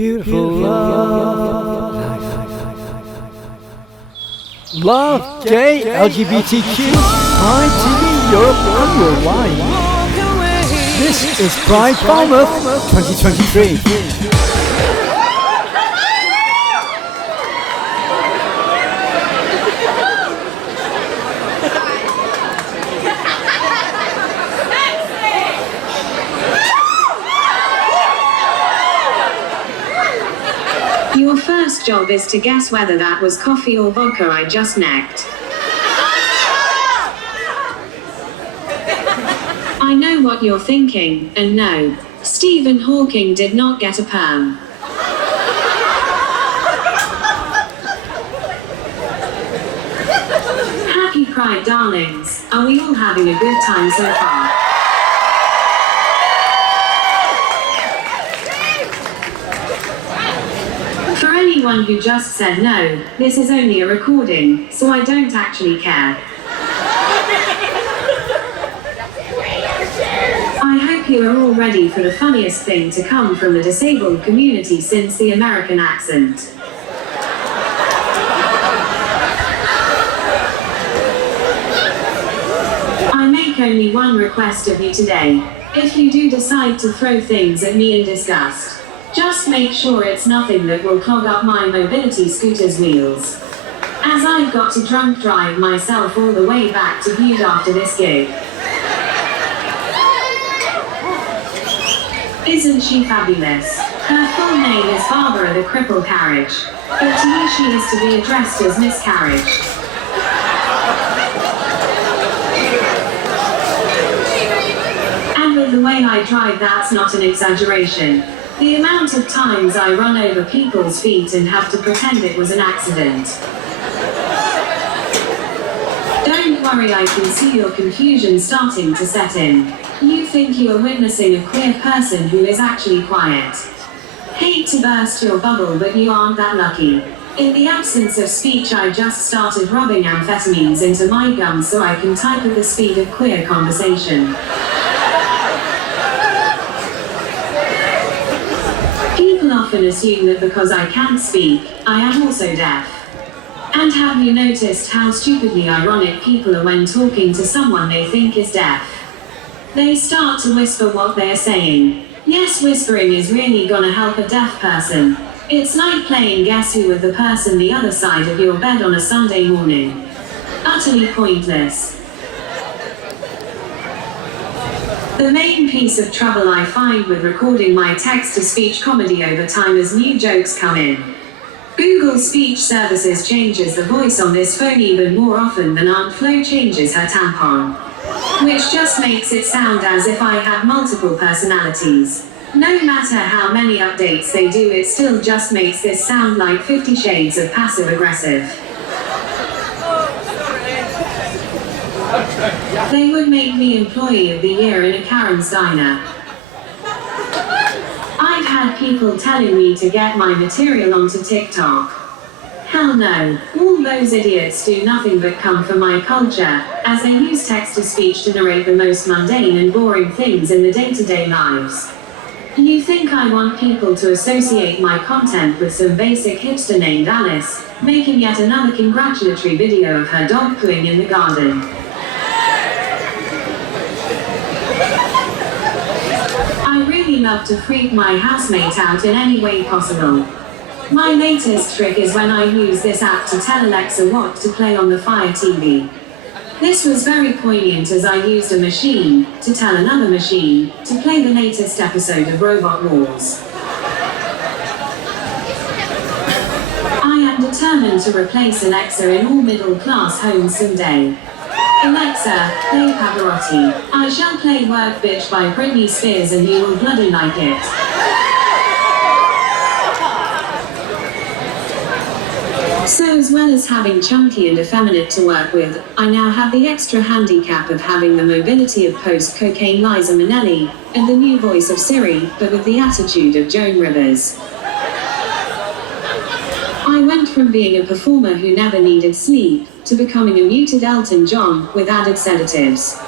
Beautiful love. Love, gay, LGBTQ, Pride TV Europe and worldwide. This is Pride Falmouth 2023. Your first job is to guess whether that was coffee or vodka I just necked. I know what you're thinking, and no, Stephen Hawking did not get a perm. Happy Pride, darlings. Are we all having a good time so far? For anyone who just said no, this is only a recording, so I don't actually care. I hope you are all ready for the funniest thing to come from the disabled community since the American accent. I make only one request of you today. If you do decide to throw things at me in disgust, just make sure it's nothing that will clog up my mobility scooter's wheels, as I've got to drunk drive myself all the way back to Bude after this gig. Isn't she fabulous? Her full name is Barbara the Cripple Carriage, but to you she is to be addressed as Miss Carriage. And with the way I drive, that's not an exaggeration. The amount of times I run over people's feet and have to pretend it was an accident. Don't worry, I can see your confusion starting to set in. You think you are witnessing a queer person who is actually quiet. Hate to burst your bubble, but you aren't that lucky. In the absence of speech, I just started rubbing amphetamines into my gums so I can type at the speed of queer conversation. People often assume that because I can't speak, I am also deaf. And have you noticed how stupidly ironic people are when talking to someone they think is deaf? They start to whisper what they're saying. Yes, whispering is really gonna help a deaf person. It's like playing Guess Who with the person the other side of your bed on a Sunday morning. Utterly pointless. The main piece of trouble I find with recording my text-to-speech comedy over time as new jokes come in. Google Speech Services changes the voice on this phone even more often than Aunt Flo changes her tampon, which just makes it sound as if I had multiple personalities. No matter how many updates they do, it still just makes this sound like 50 Shades of passive-aggressive. They would make me Employee of the Year in a Karen's diner. I've had people telling me to get my material onto TikTok. Hell no, all those idiots do nothing but come for my culture, as they use text-to-speech to narrate the most mundane and boring things in the day-to-day lives. You think I want people to associate my content with some basic hipster named Alice, making yet another congratulatory video of her dog pooing in the garden? I really love to freak my housemate out in any way possible. My latest trick is when I use this app to tell Alexa what to play on the Fire TV. This was very poignant as I used a machine to tell another machine to play the latest episode of Robot Wars. I am determined to replace Alexa in all middle-class homes someday. Alexa, play Pavarotti. I shall play Work Bitch by Britney Spears and you will bloody like it. So as well as having chunky and effeminate to work with, I now have the extra handicap of having the mobility of post-cocaine Liza Minnelli, and the new voice of Siri, but with the attitude of Joan Rivers. I went from being a performer who never needed sleep, to becoming a muted Elton John, with added sedatives.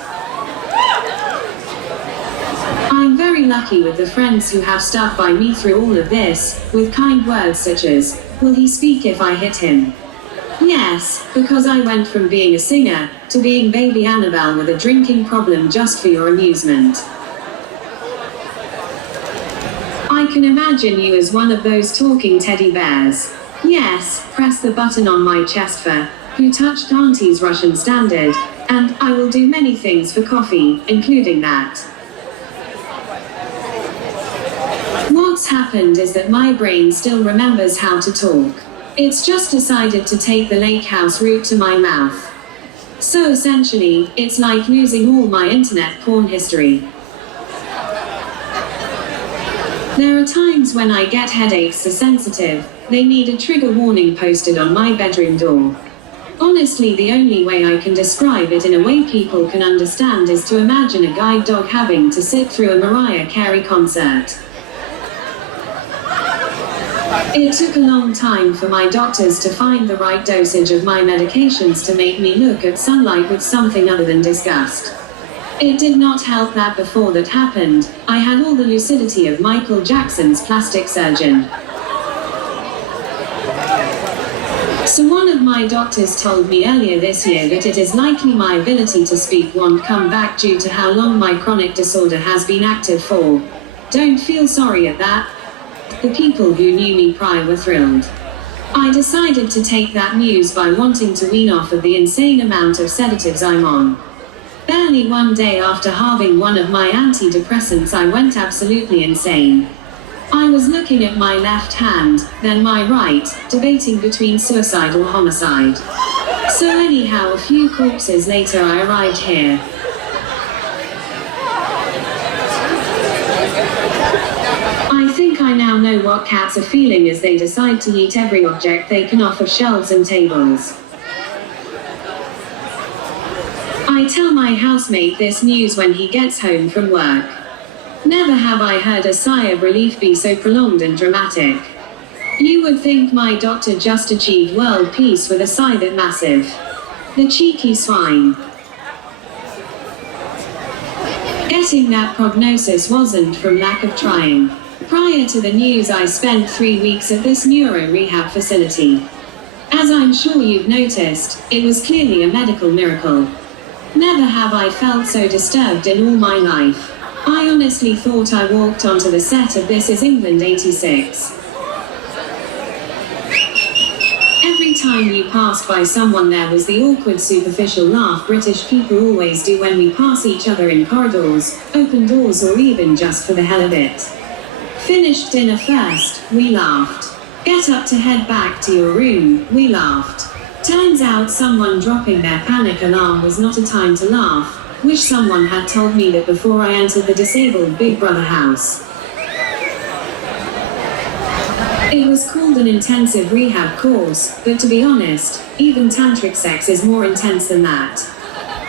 I'm very very lucky with the friends who have stuck by me through all of this, with kind words such as, "Will he speak if I hit him?" Yes, because I went from being a singer, to being baby Annabelle with a drinking problem just for your amusement. I can imagine you as one of those talking teddy bears. Yes, press the button on my chest for, who touched Auntie's Russian standard, and I will do many things for coffee, including that. What's happened is that my brain still remembers how to talk. It's just decided to take the lake house route to my mouth. So essentially, it's like losing all my internet porn history. There are times when I get headaches so sensitive, they need a trigger warning posted on my bedroom door. Honestly, the only way I can describe it in a way people can understand is to imagine a guide dog having to sit through a Mariah Carey concert. It took a long time for my doctors to find the right dosage of my medications to make me look at sunlight with something other than disgust. It did not help that before that happened, I had all the lucidity of Michael Jackson's plastic surgeon. So one of my doctors told me earlier this year that it is likely my ability to speak won't come back due to how long my chronic disorder has been active for. Don't feel sorry at that. The people who knew me prior were thrilled. I decided to take that news by wanting to wean off of the insane amount of sedatives I'm on. Barely one day after halving one of my antidepressants, I went absolutely insane. I was looking at my left hand, then my right, debating between suicide or homicide. So anyhow, a few corpses later I arrived here. I think I now know what cats are feeling as they decide to eat every object they can off of shelves and tables. I tell my housemate this news when he gets home from work. Never have I heard a sigh of relief be so prolonged and dramatic. You would think my doctor just achieved world peace with a sigh that massive. The cheeky swine. Getting that prognosis wasn't from lack of trying. Prior to the news, I spent 3 weeks at this neuro rehab facility. As I'm sure you've noticed, it was clearly a medical miracle. Never have I felt so disturbed in all my life. I honestly thought I walked onto the set of This Is England '86. Every time you passed by someone, there was the awkward superficial laugh British people always do when we pass each other in corridors, open doors, or even just for the hell of it. Finished dinner first, we laughed. Get up to head back to your room, we laughed. Turns out someone dropping their panic alarm was not a time to laugh. Wish someone had told me that before I entered the disabled Big Brother house. It was called an intensive rehab course, but to be honest, even tantric sex is more intense than that.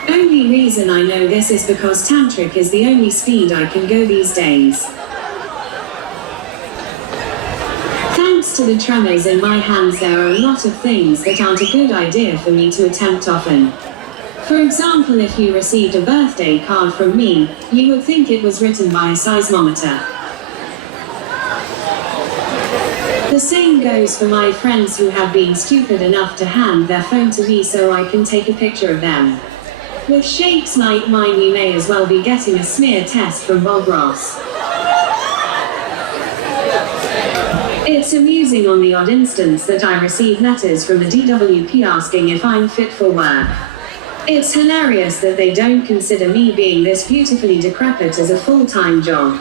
Only reason I know this is because tantric is the only speed I can go these days. Thanks to the tremors in my hands, there are a lot of things that aren't a good idea for me to attempt often. For example, if you received a birthday card from me, you would think it was written by a seismometer. The same goes for my friends who have been stupid enough to hand their phone to me so I can take a picture of them. With shapes like mine, you may as well be getting a smear test from Bob Ross. It's amusing on the odd instance that I receive letters from the DWP asking if I'm fit for work. It's hilarious that they don't consider me being this beautifully decrepit as a full-time job.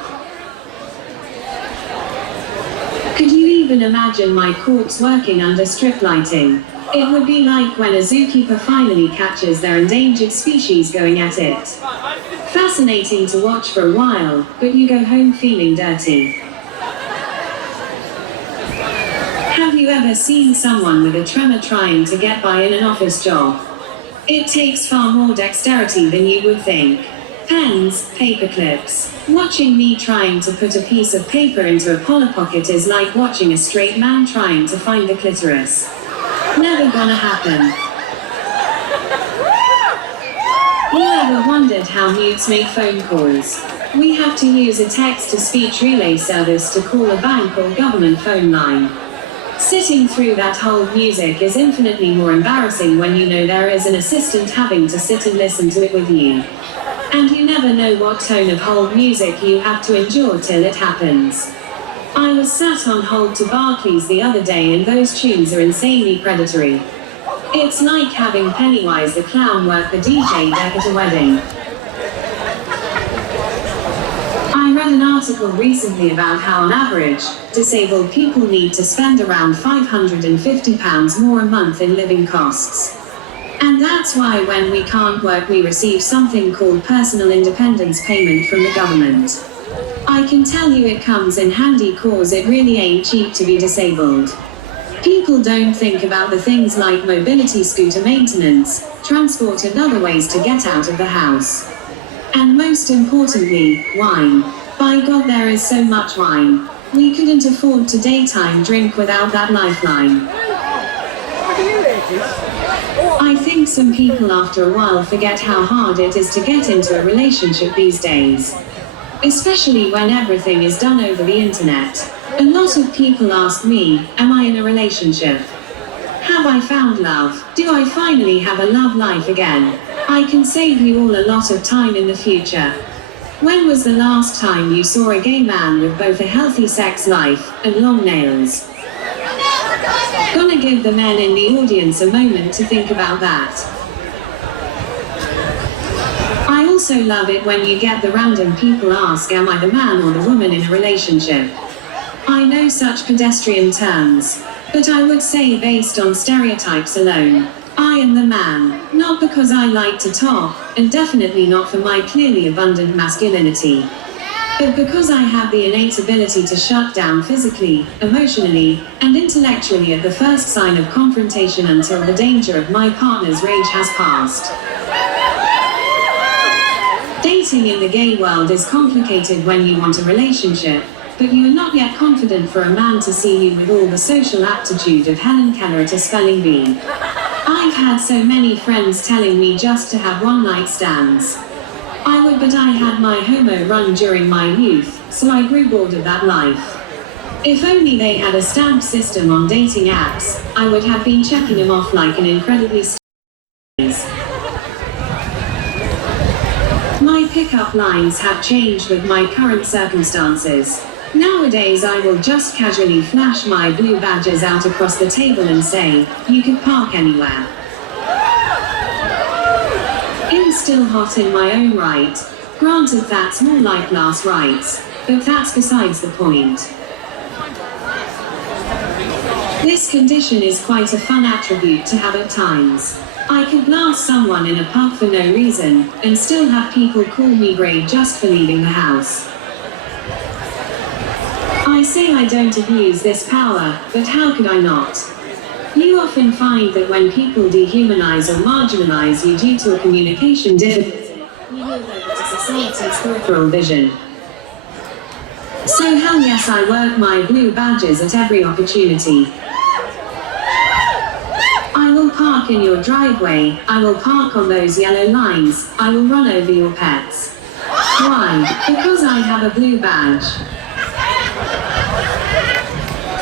Could you even imagine my corpse working under strip lighting? It would be like when a zookeeper finally catches their endangered species going at it. Fascinating to watch for a while, but you go home feeling dirty. Have you ever seen someone with a tremor trying to get by in an office job? It takes far more dexterity than you would think. Pens, paper clips. Watching me trying to put a piece of paper into a collar pocket is like watching a straight man trying to find the clitoris. Never gonna happen. You ever wondered how mutes make phone calls? We have to use a text-to-speech relay service to call a bank or government phone line. Sitting through that hold music is infinitely more embarrassing when you know there is an assistant having to sit and listen to it with you. And you never know what tone of hold music you have to endure till it happens. I was sat on hold to Barclays the other day and those tunes are insanely predatory. It's like having Pennywise the Clown work the DJ deck at a wedding. I read an article recently about how on average, disabled people need to spend around £550 more a month in living costs. And that's why when we can't work we receive something called personal independence payment from the government. I can tell you it comes in handy cause it really ain't cheap to be disabled. People don't think about the things like mobility scooter maintenance, transport and other ways to get out of the house. And most importantly, wine. By God there is so much wine. We couldn't afford to daytime drink without that lifeline. I think some people after a while forget how hard it is to get into a relationship these days. Especially when everything is done over the internet. A lot of people ask me, am I in a relationship? Have I found love? Do I finally have a love life again? I can save you all a lot of time in the future. When was the last time you saw a gay man with both a healthy sex life and long nails? Gonna give the men in the audience a moment to think about that. I also love it when you get the random people ask, am I the man or the woman in a relationship? I know such pedestrian terms, but I would say based on stereotypes alone, I am the man, not because I like to talk, and definitely not for my clearly abundant masculinity, but because I have the innate ability to shut down physically, emotionally, and intellectually at the first sign of confrontation until the danger of my partner's rage has passed. Dating in the gay world is complicated when you want a relationship, but you are not yet confident for a man to see you with all the social aptitude of Helen Keller at a spelling bee. I've had so many friends telling me just to have one-night stands. I would, but I had my homo run during my youth, so I grew bored of that life. If only they had a stamp system on dating apps, I would have been checking them off like an incredibly My pickup lines have changed with my current circumstances. Nowadays I will just casually flash my blue badges out across the table and say, you could park anywhere. I'm still hot in my own right. Granted that's more like last rites, but that's besides the point. This condition is quite a fun attribute to have at times. I could blast someone in a pub for no reason, and still have people call me brave just for leaving the house. I say I don't abuse this power, but how could I not? You often find that when people dehumanize or marginalize you due to a communication difficulty, you move over to society's peripheral vision. So hell yes, I work my blue badges at every opportunity. I will park in your driveway, I will park on those yellow lines, I will run over your pets. Why? Because I have a blue badge.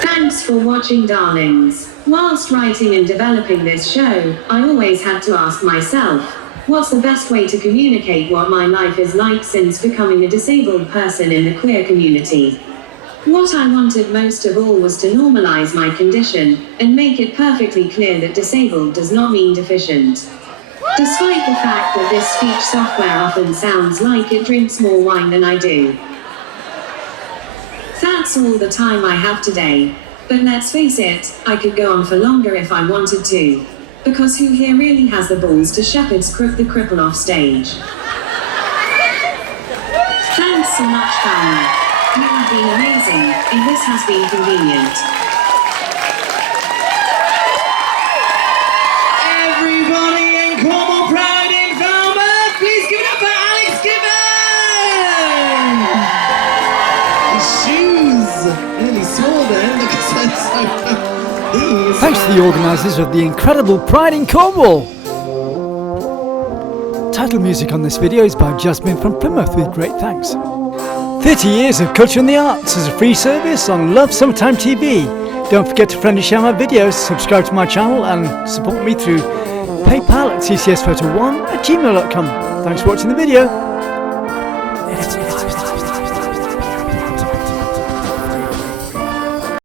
Thanks for watching, darlings. Whilst writing and developing this show, I always had to ask myself, what's the best way to communicate what my life is like since becoming a disabled person in the queer community? What I wanted most of all was to normalize my condition, and make it perfectly clear that disabled does not mean deficient. Despite the fact that this speech software often sounds like it drinks more wine than I do. That's all the time I have today. But let's face it, I could go on for longer if I wanted to. Because who here really has the balls to shepherd's crook the cripple off stage? Thanks so much, family. You have been amazing, and this has been convenient. Everybody in Cornwall Pride in Falmouth, please give it up for Alex Gibbon! His shoes nearly swore there, look at so. Thanks to the organisers of the incredible Pride in Cornwall. Title music on this video is by Jasmine from Plymouth with great thanks. 30 years of culture and the arts as a free service on Love Summertime TV. Don't forget to friend and share my videos, subscribe to my channel and support me through PayPal at tcsphoto1@gmail.com. Thanks for watching the video.